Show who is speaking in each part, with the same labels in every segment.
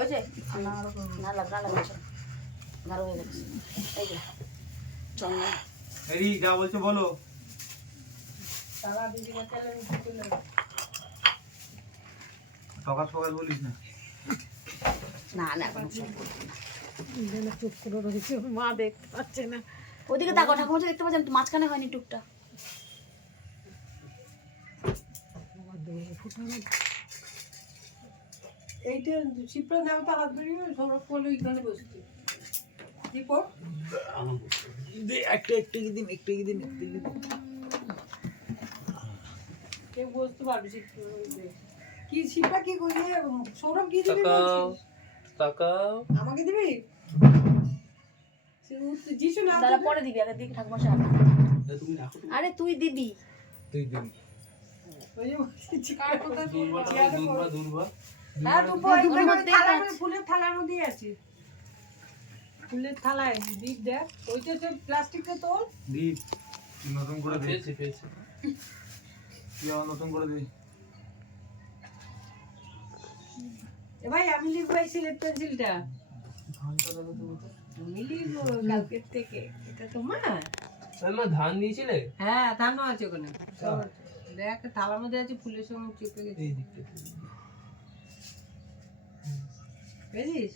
Speaker 1: হয়েছে না লাগবে না লাগবে ভালো হয়ে গেছে এই যে চন্দন
Speaker 2: এই যা বলছো বলো সকাল সকাল বলিস না
Speaker 1: না
Speaker 3: চুপ করে রয়েছে মা দেখতে পাচ্ছে না
Speaker 1: ওদিকে তাকাও ঠাকুমা দেখতে পাচ্ছেন মাঝখানে হয়নি টুকটা
Speaker 3: ফুটানো
Speaker 4: এইটা শিবরা নামটা হাত বেরিয়ে সৌরভ করলে ওইখানে বসছে দীপক
Speaker 2: একটু একটু দিন একটু দিন একটু দিন
Speaker 4: কেউ বসতে পারবে কি শিবরা কি করবে সৌরভ কি দিবি
Speaker 5: তাকাও
Speaker 4: আমাকে দিবি? যিশু
Speaker 1: পরে দিবি আগে দিকে ঠাকুমা আরে তুই দিবি।
Speaker 2: তুই দিবি।
Speaker 4: ওই যে কার কথা
Speaker 5: দুর্বা দুর্বা দুর্বা।
Speaker 4: হ্যাঁ দুটো
Speaker 1: দুটোর
Speaker 4: ওইখানে
Speaker 1: মধ্যেই
Speaker 4: থালার
Speaker 1: আছে।
Speaker 4: মধ্যে- ফুলের থালার মধ্যেই আছে। ফুলের থালায় দিক দেখ। ওইটা তো প্লাস্টিকটা তোল।
Speaker 2: দি নতুন করে দে।
Speaker 5: পেয়েছি পেয়েছি।
Speaker 2: নতুন করে দে।
Speaker 4: ভাই আমি লিখব এই সিলেট পেন্সিলটা। তুমি লিখব কালকের থেকে। এটা তোমার
Speaker 5: মা। ধান দিয়েছিলে
Speaker 4: হ্যাঁ ধানও আছে ওখানে। দেখ থালার মধ্যে আছে ফুলের সঙ্গে চেপে গেছে।
Speaker 5: এই দিকটা
Speaker 4: বুঝিস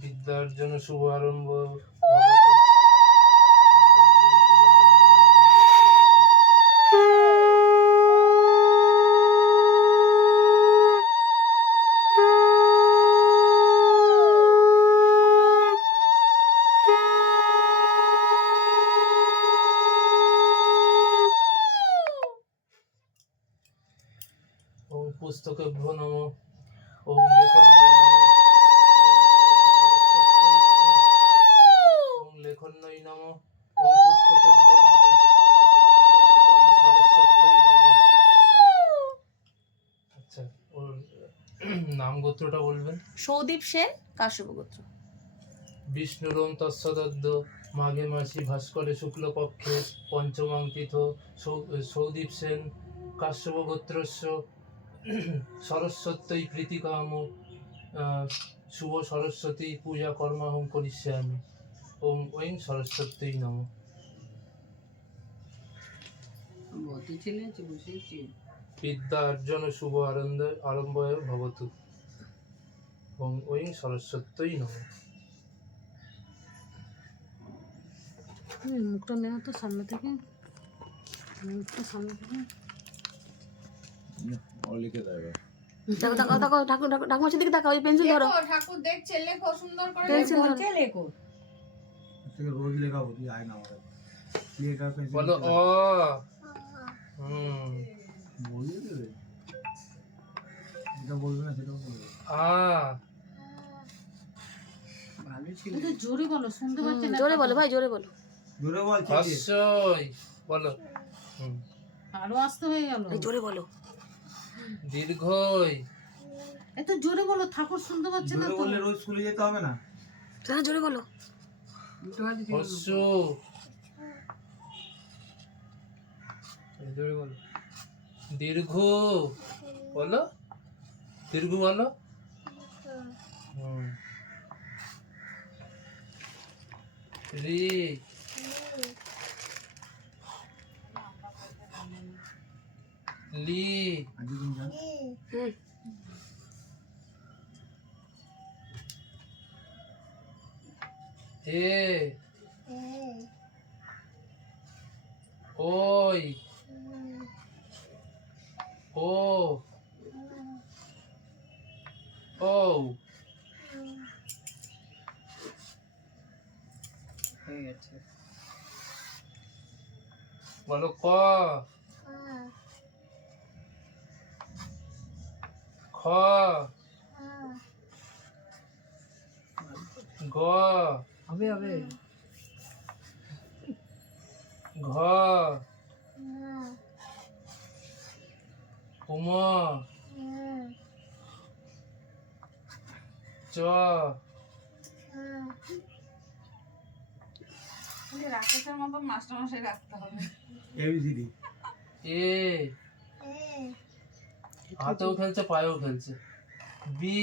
Speaker 5: বিদ্যার জন্য শুভ আরম্ভ ভবতু। বিদ্যার জন্য শুভ আরম্ভ ভবতু। ওম পুস্তকেভ্যো নম ওম লেখন্যই নম ওম নম ওম লেখন্যই নম ওম পুস্তকেভ্যো নম ওম নম। আচ্ছা ওর নাম গোত্রটা বলবেন?
Speaker 1: সৌদীপ সেন কাশ্যপ গোত্র
Speaker 5: বিষ্ণুরম তৎসদদ্দ মাঘে মাসি ভাস্করে শুক্লপক্ষে পঞ্চমাঙ্কিত সৌদীপ সেন কাশ্যপ গোত্রস্য সরস্বত্যই প্রীতিকাম শুভ সরস্বতী পূজা কর্মাহং করিষ্যামি। ওম ঐং সরস্বত্যই নম। বিদ্যা অর্জন শুভ আনন্দ আরম্ভ ভবতু। ওম ঐং সরস্বত্যই নম।
Speaker 3: মুখটা নেওয়া তো সামনে থেকে। মুখটা সামনে থেকে।
Speaker 2: লিখে দেবে
Speaker 1: তাকাও তাকাও তাকাও ঠাকুর ঠাকুর ঠাকুমার দিকে তাকাও ওই পেন্সিল ধরো।
Speaker 6: ঠাকুর দেখছে লেখো সুন্দর করে
Speaker 1: পেন্সিল ধরো।
Speaker 4: লেখো?
Speaker 2: থেকে রোজ লেখাবো তুই আয় না আমাদের। তুই এটা পেন্সিল
Speaker 5: বলো অ হুম
Speaker 2: বলিয়ে দেবে? যেটা বলবে না সেটাও বলবে।
Speaker 5: আ।
Speaker 3: জোরে বলো শুনতে পাচ্ছি না
Speaker 1: জোরে বলো ভাই জোরে বলো।
Speaker 2: জোরে বল চেঁচিয়ে।
Speaker 5: বলো।
Speaker 3: আরও আসতে হয়ে গেল।
Speaker 1: জোরে বলো।
Speaker 5: দীর্ঘই।
Speaker 3: এত জোরে বলো ঠাকুর শুনতে পাচ্ছে না
Speaker 2: বললে রোজ স্কুলে যেতে হবে না?
Speaker 1: জোরে বলো।
Speaker 5: হর্ষ। জোরে বলো। দীর্ঘ বলো। দীর্ঘ বলো। হুম। রি লি। এ। ওই। ও। ও।
Speaker 4: হয়ে গেছে।
Speaker 5: বলো ক। খ। গ।
Speaker 4: হবে হবে।
Speaker 5: ঘ। উম। চ।
Speaker 6: রাক্ষসের মতো মাস্টার মশাই রাখতে হবে।
Speaker 2: এবিসিডি
Speaker 5: এ। হাতেও খেলছে পায়েও খেলছে। বি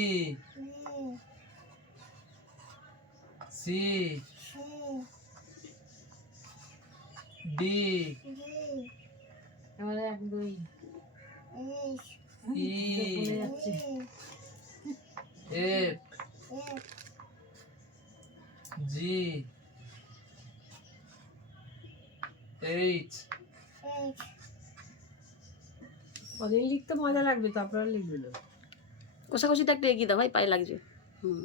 Speaker 5: সি ডি
Speaker 3: এবারে এক দুই।
Speaker 5: ই এফ জি এইচ
Speaker 4: অনেক লিখতে মজা লাগবে তো আপনারা লিখবে না।
Speaker 1: কষাকষিটা একটু এগিয়ে দাও ভাই পায়ে লাগছে। হুম।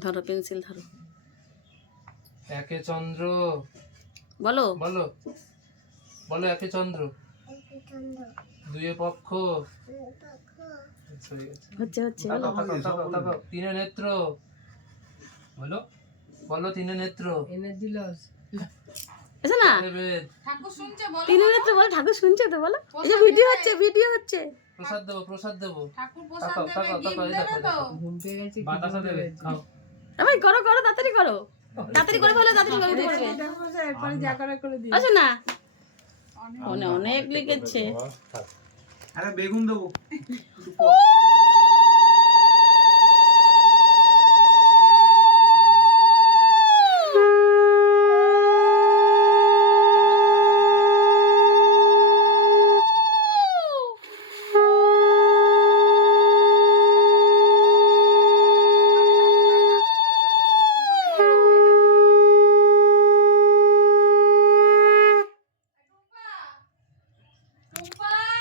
Speaker 1: ধরো পেন্সিল ধরো।
Speaker 5: একে চন্দ্র।
Speaker 1: বলো।
Speaker 5: বলো। বলো একে চন্দ্র। দুয়ে পক্ষ।
Speaker 1: হচ্ছে হচ্ছে।
Speaker 5: তিনে নেত্র। বলো। বলো তিনে নেত্র।
Speaker 4: এনার্জি লস
Speaker 1: এসে না।
Speaker 6: ঠাকুর শুনছে বলো
Speaker 1: তিন মিনিট বলো ঠাকুর শুনছে তো বলো। এই যে ভিডিও হচ্ছে ভিডিও হচ্ছে।
Speaker 5: প্রসাদ দেবো প্রসাদ দেবো।
Speaker 6: ঠাকুর প্রসাদ দেবে গিফট দেবে তো।
Speaker 4: ঘুম পেয়ে গেছে
Speaker 5: বাতাসা দেবে খাও।
Speaker 1: ভাই করো করো তাড়াতাড়ি করো। তাড়াতাড়ি করে ফেলো তাড়াতাড়ি করে করবে
Speaker 4: এরপরে যা করে করে দিই
Speaker 1: আসো না। অনেক অনেক লিখেছে।
Speaker 2: আরে বেগুন দেবো।